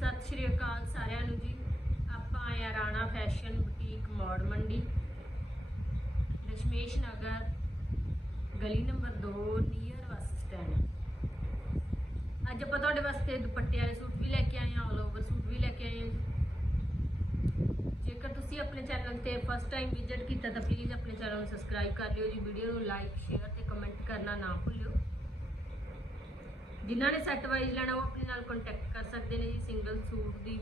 ਸਤਿ ਸ਼੍ਰੀ ਅਕਾਲ ਸਾਰਿਆਂ ਨੂੰ ਜੀ। ਆਪਾਂ ਆਏ ਆ ਰਾਣਾ ਫੈਸ਼ਨ ਬੁਟੀਕ ਮੋੜ ਮੰਡੀ। ਦਸ਼ਮੇਸ਼ ਨਗਰ, ਗਲੀ ਨੰਬਰ 2 ਨੀਅਰ ਬੱਸ ਸਟੈਂਡ ਅੱਜ ਆਪਾਂ ਤੁਹਾਡੇ ਵਾਸਤੇ ਦੁਪੱਟੇ ਵਾਲੇ ਸੂਟ ਵੀ ਲੈ ਕੇ ਆਏ ਹਾਂ ਆਲ ਓਵਰ ਸੂਟ ਵੀ ਲੈ ਕੇ ਆਏ ਹਾਂ ਜੇਕਰ ਤੁਸੀਂ ਆਪਣੇ ਚੈਨਲ ਤੇ ਫਸਟ ਟਾਈਮ ਵਿਜ਼ਿਟ ਕੀਤਾ ਤਾਂ ਪਲੀਜ਼ ਆਪਣੇ ਚੈਨਲ ਨੂੰ ਸਬਸਕ੍ਰਾਈਬ ਕਰ ਲਿਓ ਜੀ। ਵੀਡੀਓ ਨੂੰ ਲਾਈਕ ਸ਼ੇਅਰ ਤੇ ਕਮੈਂਟ ਕਰਨਾ ਨਾ ਭੁੱਲਿਓ। ਜਿਨ੍ਹਾਂ ਨੇ ਸੈੱਟ ਵਾਈਜ਼ ਲੈਣਾ ਉਹ ਆਪਣੇ ਨਾਲ ਕੰਟੈਕਟ ਕਰ ਸਕਦੇ ਨੇ ਜੀ ਸਿੰਗਲ ਸੂਟ ਦੀ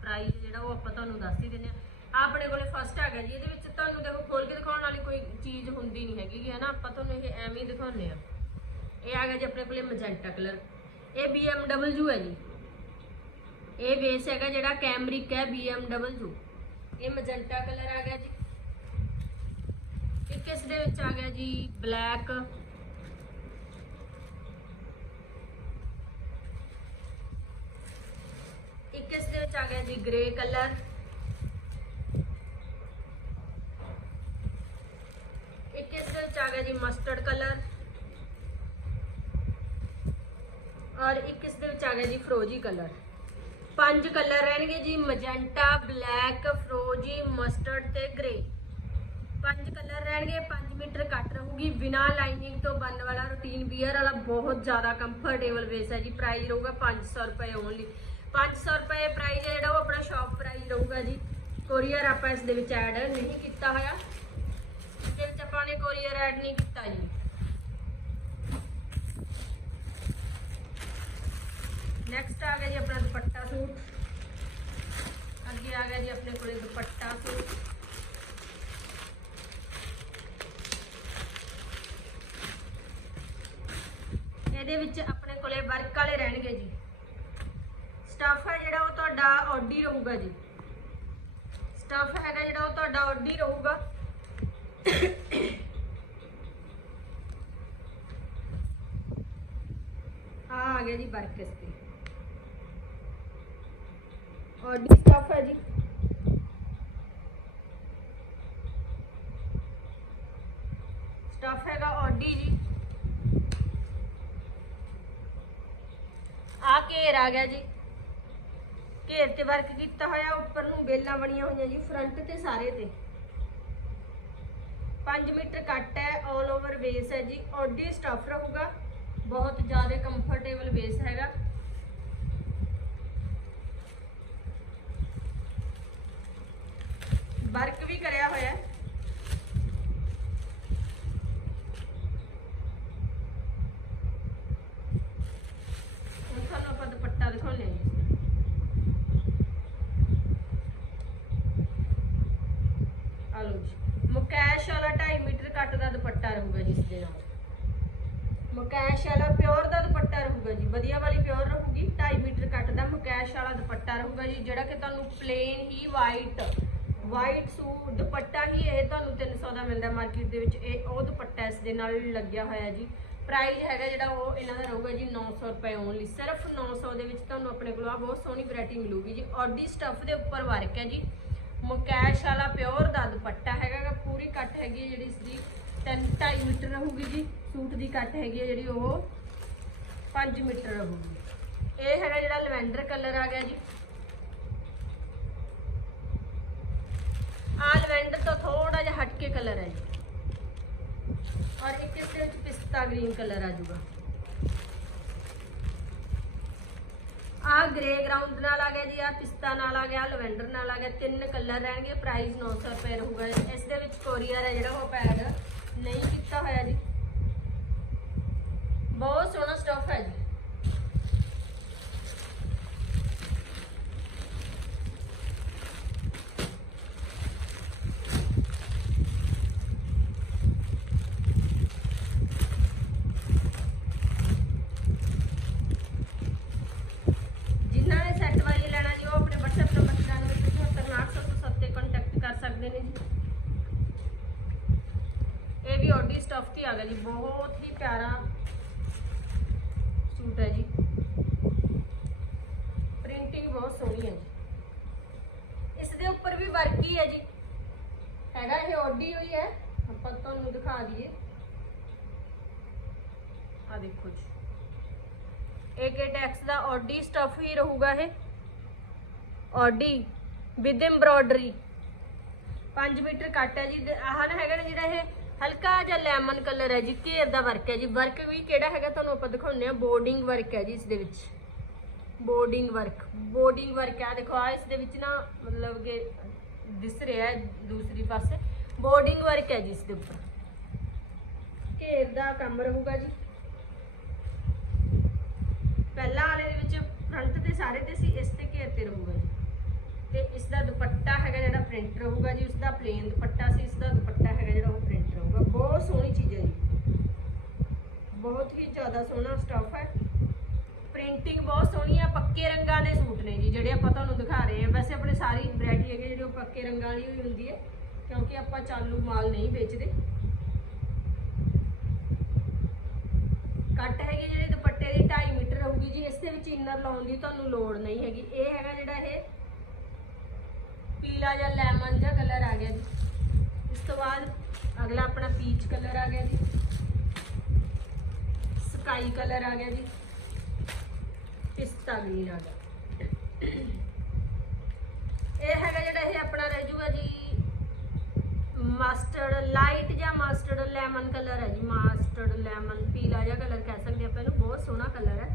ਪ੍ਰਾਈਸ ਜਿਹੜਾ ਉਹ ਆਪਾਂ ਤੁਹਾਨੂੰ ਦੱਸ ਹੀ ਦਿੰਦੇ ਆ ਆਪਣੇ ਕੋਲੇ ਫਸਟ ਹੈਗਾ ਜੀ ਇਹਦੇ ਵਿੱਚ ਤੁਹਾਨੂੰ ਦੇਖੋ ਖੋਲ ਕੇ ਦਿਖਾਉਣ ਵਾਲੀ ਕੋਈ ਚੀਜ਼ ਹੁੰਦੀ ਨਹੀਂ ਹੈਗੀ ਗੀ, ਹੈ ਨਾ ਆਪਾਂ ਤੁਹਾਨੂੰ ਇਹ ਐਵੇਂ ਹੀ ਦਿਖਾਉਂਦੇ ਆ ਇਹ ਹੈਗਾ ਜੀ ਆਪਣੇ ਕੋਲੇ ਮੈਜੈਂਟਾ ਕਲਰ ਇਹ BMW ਹੈ ਜੀ। ਇਹ ਬੇਸ ਹੈਗਾ ਜਿਹੜਾ ਕੈਮਰਿਕ ਹੈ BMW ਇਹ ਮੈਜੈਂਟਾ ਕਲਰ ਆ ਗਿਆ ਜੀ। ਇੱਕ ਇਸ ਦੇ ਵਿੱਚ ਆ ਗਿਆ ਜੀ? ਬਲੈਕ ਇੱਕ ਇਸ ਦੇ ਵਿੱਚ ਆ ਗਿਆ ਜੀ ਗ੍ਰੇ ਕਲਰ ਇੱਕ ਇਸ ਦੇ ਵਿੱਚ ਆ ਗਿਆ ਜੀ ਮਸਟਰਡ ਕਲਰ ਔਰ ਇੱਕ ਇਸ ਦੇ ਵਿੱਚ ਆ ਗਿਆ ਜੀ ਫਰੋਜੀ ਕਲਰ ਪੰਜ ਕਲਰ ਰਹਿਣਗੇ ਜੀ ਮਜੈਂਟਾ ਬਲੈਕ ਫਰੋਜੀ ਮਸਟਰਡ ਤੇ ਗ੍ਰੇ ਪੰਜ ਕਲਰ ਰਹਿਣਗੇ 5 ਮੀਟਰ ਕੱਟ ਰਹੂਗੀ ਬਿਨਾ ਲਾਈਨਿੰਗ ਤੋਂ ਬਣਨ ਵਾਲਾ ਰੂਟੀਨ ਵੀਅਰ ਵਾਲਾ ਬਹੁਤ ਜ਼ਿਆਦਾ ਕੰਫਰਟੇਬਲ ਬੇਸ ਹੈ ਜੀ ਪ੍ਰਾਈਸ ਰਹੂਗਾ 500 ਰੁਪਏ ਓਨਲੀ 500 ਰੁਪਏ ਪ੍ਰਾਈਸ ਹੈ ਜਿਹੜਾ ਉਹ ਆਪਣਾ ਸ਼ਾਪ ਪ੍ਰਾਈਸ ਰਹੂਗਾ ਜੀ। ਕੋਰੀਅਰ ਆਪਾਂ ਇਸ ਦੇ ਵਿੱਚ ਐਡ ਨਹੀਂ ਕੀਤਾ ਹੋਇਆ। ਇਸ ਦੇ ਵਿੱਚ ਆਪਾਂ ਨੇ ਕੋਰੀਅਰ ਐਡ ਨਹੀਂ ਕੀਤਾ ਜੀ। ਨੈਕਸਟ ਆ ਗਿਆ ਜੀ ਆਪਣਾ ਦੁਪੱਟਾ ਸੂਟ। ਅੱਗੇ ਆ ਗਿਆ ਜੀ ਆਪਣੇ ਕੋਲੇ ਦੁਪੱਟਾ ਸੂਟ। ਇਹਦੇ ਵਿੱਚ ਆਪਣੇ ਕੋਲੇ ਵਰਕ ਵਾਲੇ ਰਹਿਣਗੇ ਜੀ। ਸਟਫ ਹੈ ਜਿਹੜਾ ਉਹ ਤੁਹਾਡਾ ਆਡੀ ਰਹੂਗਾ ਜੀ ਸਟਫ ਹੈਗਾ ਜਿਹੜਾ ਉਹ ਤੁਹਾਡਾ ਆਡੀ ਰਹੂਗਾ ਆ ਆ ਗਿਆ ਜੀ ਵਰਕ ਇਸ ਤੇ ਆਡੀ ਸਟਫ ਹੈ ਜੀ ਸਟਫ ਹੈਗਾ ਆਡੀ ਜੀ ਆ ਘੇਰ ਆ ਗਿਆ ਜੀ ਘੇਰ ਤੇ ਵਰਕ ਕੀਤਾ ਹੋਇਆ, ਉੱਪਰ ਨੂੰ ਬੇਲਾਂ ਬਣੀਆਂ ਹੋਈਆਂ ਜੀ ਫਰੰਟ ਤੇ ਸਾਰੇ ਤੇ। 5 ਮੀਟਰ ਕੱਟ ਹੈ 올 ਓਵਰ ਬੇਸ ਹੈ ਜੀ। ਓਡੀ ਸਟਫ ਰਹੂਗਾ। ਬਹੁਤ ਜ਼ਿਆਦਾ ਕੰਫਰਟੇਬਲ ਬੇਸ ਹੈਗਾ। ਵਰਕ ਵੀ ਕਰਿਆ ਹੋਇਆ ਹੈ ਹੁਣ ਤੁਹਾਨੂੰ ਆਪਾਂ ਦੁਪੱਟਾ ਦਿਖਾਉਂਦੇ ਹਾਂ ਜੀ ਆ ਲਓ ਜੀ ਮੁਕੈਸ਼ ਵਾਲਾ 2.5 ਮੀਟਰ ਕੱਟ ਦਾ ਦੁਪੱਟਾ ਰਹੂਗਾ ਜੀ ਇਸ ਦੇ ਨਾਲ ਮਕੈਸ਼ ਵਾਲਾ ਪਿਓਰ ਦਾ ਦੁਪੱਟਾ ਰਹੂਗਾ ਜੀ, ਵਧੀਆ ਵਾਲੀ ਪਿਓਰ ਰਹੂਗੀ 2.5 ਮੀਟਰ ਕੱਟ ਦਾ ਮਕੈਸ਼ ਵਾਲਾ ਦੁਪੱਟਾ ਰਹੂਗਾ ਜੀ, ਜਿਹੜਾ ਕਿ ਤੁਹਾਨੂੰ ਪਲੇਨ ਹੀ ਵਾਈਟ ਵਾਈਟ ਸੂਟ, ਦੁਪੱਟਾ ਹੀ ਇਹ ਤੁਹਾਨੂੰ 300 ਦਾ ਮਿਲਦਾ ਮਾਰਕੀਟ ਦੇ ਵਿੱਚ, ਇਹ ਉਹ ਦੁਪੱਟਾ ਇਸ ਦੇ ਨਾਲ ਲੱਗਿਆ ਹੋਇਆ ਜੀ। ਪ੍ਰਾਈਸ ਹੈਗਾ ਜਿਹੜਾ ਉਹ ਇਹਨਾਂ ਦਾ ਰਹੂਗਾ ਜੀ 900 ਰੁਪਏ ਓਨਲੀ ਸਿਰਫ 900 ਦੇ ਵਿੱਚ ਤੁਹਾਨੂੰ ਆਪਣੇ ਕੋਲ ਆ ਬਹੁਤ ਸੋਹਣੀ ਵੈਰਾਈਟੀ ਮਿਲੂਗੀ ਜੀ। ਔਡੀ ਸਟੱਫ ਦੇ ਉੱਪਰ ਵਰਕ ਹੈ ਜੀ। ਮੁਕੈਸ਼ ਵਾਲਾ ਪਿਓਰ ਦਾ ਦੁਪੱਟਾ ਹੈਗਾ ਗਾ, ਪੂਰੀ ਕੱਟ ਹੈਗੀ ਹੈ ਜਿਹੜੀ ਇਸਦੀ। 3.5 ਮੀਟਰ ਰਹੂਗੀ ਜੀ ਸੂਟ ਦੀ ਕੱਟ ਹੈਗੀ ਹੈ ਜਿਹੜੀ ਉਹ। 5 ਮੀਟਰ ਰਹੂਗੀ। ਇਹ ਹੈਗਾ ਜਿਹੜਾ ਲਵੈਂਡਰ ਕਲਰ ਆ ਗਿਆ ਜੀ। ਆ ਲਵੈਂਡਰ ਤੋਂ ਥੋੜਾ ਜਿਹਾ ਹਟ ਕੇ ਕਲਰ ਹੈ ਜੀ। ਔਰ ਇੱਕ ਇਸ ਦੇ ਵਿੱਚ ਪਿਸਤਾ ਗ੍ਰੀਨ ਕਲਰ ਆ ਜੂਗਾ। ਆ ਗ੍ਰੇ ਗਰਾਊਂਡ ਨਾਲ ਆ ਗਿਆ ਜੀ ਆ ਪਿਸਤਾ ਨਾਲ ਆ ਗਿਆ ਲਵੈਂਡਰ ਨਾਲ ਆ ਗਿਆ, ਤਿੰਨ ਕਲਰ ਰਹਿਣਗੇ ਪ੍ਰਾਈਸ 900 ਰੁਪਏ ਰਹੂਗਾ। ਇਸ ਦੇ ਵਿੱਚ ਕੋਰੀਅਰ ਹੈ ਜਿਹੜਾ ਉਹ ਪੈਡ ਨਹੀਂ ਕੀਤਾ ਹੋਇਆ ਜੀ ਬਹੁਤ ਸੋਹਣਾ ਸਟਫ ਹੈ ਜੀ ਜਿਨ੍ਹਾਂ ਨੇ ਸੈੱਟ ਵਾਲੀ ਲੈਣਾ ਜੀ ਉਹ ਆਪਣੇ WhatsApp ਨੰਬਰ 9477 ਤੇ ਕੰਟੈਕਟ ਕਰ ਸਕਦੇ ਨੇ ਜੀ ਇਹ ਵੀ ਓਡੀ ਸਟਫ ਤੇ ਆ ਗਿਆ ਜੀ, ਬਹੁਤ ਹੀ ਪਿਆਰਾ ਸੂਟ ਹੈ ਜੀ। ਪ੍ਰਿੰਟਿੰਗ ਬਹੁਤ ਸੋਹਣੀ ਹੈ ਜੀ। ਇਸ ਦੇ ਉੱਪਰ ਵੀ ਵਰਕ ਹੀ ਹੈ ਜੀ। ਹੈਗਾ ਇਹ ਓਡੀ ਹੋਈ ਹੈ। ਆਪਾਂ ਤੁਹਾਨੂੰ ਦਿਖਾ ਦਈਏ। ਆ ਦੇਖੋ ਜੀ। AK ਟੈਕਸ ਦਾ ਓਡੀ ਸਟਫ ਹੀ ਰਹੂਗਾ ਇਹ। ਆਡੀ ਵਿਦ ਐਮਬ੍ਰੋਇਡਰੀ 5 ਮੀਟਰ ਕੱਟ ਹੈ ਜੀ। ਆਹ ਨਾ ਹੈਗਾ ਨਾ ਜਿਹੜਾ ਇਹ ਹਲਕਾ ਜਿਹਾ ਲੈਮਨ ਕਲਰ ਹੈ ਜੀ, ਘੇਰ ਦਾ ਵਰਕ ਹੈ ਜੀ। ਵਰਕ ਵੀ ਕਿਹੜਾ ਹੈਗਾ ਤੁਹਾਨੂੰ ਆਪਾਂ ਦਿਖਾਉਂਦੇ ਆ ਬੋਰਡਿੰਗ ਵਰਕ ਹੈ ਜੀ ਇਸ ਦੇ ਵਿੱਚ। ਬੋਰਡਿੰਗ ਵਰਕ ਬੋਰਡਿੰਗ ਵਰਕ ਆ ਦੇਖੋ ਆ ਇਸ ਦੇ ਵਿੱਚ ਨਾ ਮਤਲਬ ਕਿ ਦਿਸ ਰਿਹਾ ਦੂਸਰੀ ਪਾਸੇ। ਬੋਰਡਿੰਗ ਵਰਕ ਹੈ ਜੀ ਇਸ ਦੇ ਉੱਪਰ। ਘੇਰ ਦਾ ਕੰਮ ਰਹੂਗਾ ਜੀ। ਪਹਿਲਾਂ ਵਾਲੇ ਦੇ ਵਿੱਚ ਫਰੰਟ ਤੇ ਸਾਰੇ ਤੇ ਸੀ, ਇਸ ਤੇ ਘੇਰ ਤੇ ਰਹੂਗਾ ਜੀ। ਤੇ ਇਸ ਦਾ ਦੁਪੱਟਾ ਹੈਗਾ ਜਿਹੜਾ ਪ੍ਰਿੰਟ ਰਹੂਗਾ ਜੀ ਉਸ ਦਾ ਪਲੇਨ ਦੁਪੱਟਾ ਸੀ ਇਸ ਦਾ ਦੁਪੱਟਾ ਹੈਗਾ ਜਿਹੜਾ ਉਹ ਪ੍ਰਿੰਟ ਰਹੂਗਾ ਬਹੁਤ ਸੋਹਣੀ ਚੀਜ਼ ਹੈ ਜੀ। ਬਹੁਤ ਹੀ ਜ਼ਿਆਦਾ ਸੋਹਣਾ ਸਟੱਫ ਹੈ। ਪ੍ਰਿੰਟਿੰਗ ਬਹੁਤ ਸੋਹਣੀ ਹੈ ਪੱਕੇ ਰੰਗਾਂ ਦੇ ਸੂਟ ਨੇ ਜੀ, ਜਿਹੜੇ ਆਪਾਂ ਤੁਹਾਨੂੰ ਦਿਖਾ ਰਹੇ ਹਾਂ। ਵੈਸੇ ਆਪਣੇ ਸਾਰੀ ਵੈਰਾਈਟੀ ਹੈਗੀ ਜਿਹੜੀ ਉਹ ਪੱਕੇ ਰੰਗਾਂ ਵਾਲੀ ਹੋਈ ਹੁੰਦੀ ਹੈ, ਕਿਉਂਕਿ ਆਪਾਂ ਚਾਲੂ ਮਾਲ ਨਹੀਂ ਵੇਚਦੇ। ਕੱਟ ਹੈਗੇ ਜਿਹੜੇ ਦੁਪੱਟੇ ਦੀ 2.5 ਮੀਟਰ ਰਹੂਗੀ ਜੀ, ਇਸ ਦੇ ਵਿੱਚ ਇਨਰ ਲਾਉਣ ਦੀ ਤੁਹਾਨੂੰ ਲੋੜ ਨਹੀਂ ਹੈਗੀ। ਇਹ ਹੈਗਾ ਜਿਹੜਾ ਇਹ ਪੀਲਾ ਜਾਂ ਲੈਮਨ ਜਿਹਾ ਕਲਰ ਆ ਗਿਆ ਜੀ। ਇਸ ਤੋਂ ਬਾਅਦ ਅਗਲਾ ਆਪਣਾ ਪੀਚ ਕਲਰ ਆ ਗਿਆ ਜੀ। ਸਕਾਈ ਕਲਰ ਆ ਗਿਆ ਜੀ। ਪਿਸਤਾ ਗ੍ਰੀਨ ਆ ਗਿਆ। ਇਹ ਹੈਗਾ ਜਿਹੜਾ ਇਹ ਆਪਣਾ ਰਹਿ ਜੂਗਾ ਜੀ ਮਸਟਰਡ ਲਾਈਟ ਜਾਂ ਮਸਟਰਡ ਲੈਮਨ ਕਲਰ ਹੈ ਜੀ। ਮਸਟਰਡ ਲੈਮਨ ਪੀਲਾ ਜਿਹਾ ਕਲਰ ਕਹਿ ਸਕਦੇ ਆਪਾਂ ਇਹਨੂੰ। ਬਹੁਤ ਸੋਹਣਾ ਕਲਰ ਹੈ।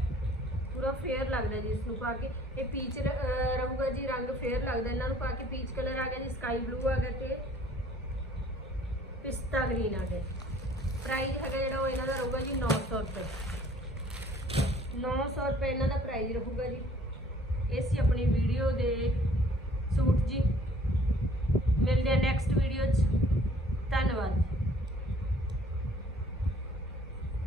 ਪੂਰਾ ਫੇਅਰ ਲੱਗਦਾ ਜੀ ਇਸ ਨੂੰ ਪਾ ਕੇ। ਇਹ ਪੀਚ ਰਹੂਗਾ ਜੀ, ਰੰਗ ਫੇਅਰ ਲੱਗਦਾ। ਇਹਨਾਂ ਨੂੰ ਪਾ ਕੇ ਪੀਚ ਕਲਰ ਆ ਗਿਆ ਜੀ ਸਕਾਈ ਬਲੂ ਆ ਗਿਆ ਤੇ ਪਿਸਤਾ ਗ੍ਰੀਨ ਆ ਗਿਆ। ਪ੍ਰਾਈਸ ਹੈਗਾ ਜਿਹੜਾ ਉਹ ਇਹਨਾਂ ਦਾ ਰਹੂਗਾ ਜੀ 900 ਰੁਪਏ। 900 ਰੁਪਏ ਇਹਨਾਂ ਦਾ ਪ੍ਰਾਈਸ ਰਹੂਗਾ ਜੀ। ਇਹ ਸੀ ਆਪਣੀ ਵੀਡੀਓ ਦੇ ਸੂਟ ਜੀ। ਮਿਲਦੇ ਆ ਨੈਕਸਟ ਵੀਡੀਓ 'ਚ। ਧੰਨਵਾਦ।